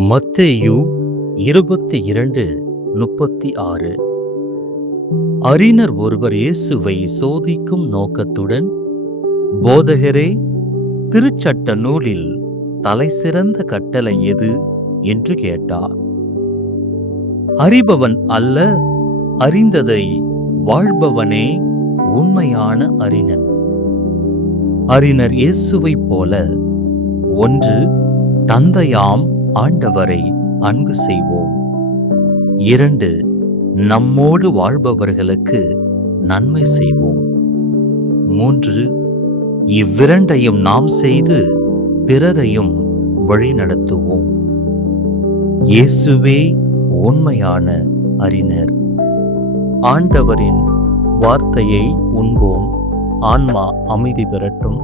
மத்தேயு 22:36. அறிஞர் ஒருவர் இயேசுவை சோதிக்கும் நோக்கத்துடன், போதகரே, திருச்சட்ட நூலில் தலைசிறந்த கட்டளை எது என்று கேட்டார். அறிபவன் அல்ல, அறிந்ததை வாழ்பவனே உண்மையான அறிஞன். அறிஞர் இயேசுவைப் போல, 1. தந்தையாம் ஆண்டவரை அன்பு செய்வோம். 2. நம்மோடு வாழ்பவர்களுக்கு நன்மை செய்வோம். 3. இவ்விரண்டையும் நாம் செய்து பிறரையும் வழிநடத்துவோம். இயேசுவே உண்மையான அறிஞர். ஆண்டவரின் வார்த்தையை உண்போம். ஆன்மா அமைதி பெறட்டும்.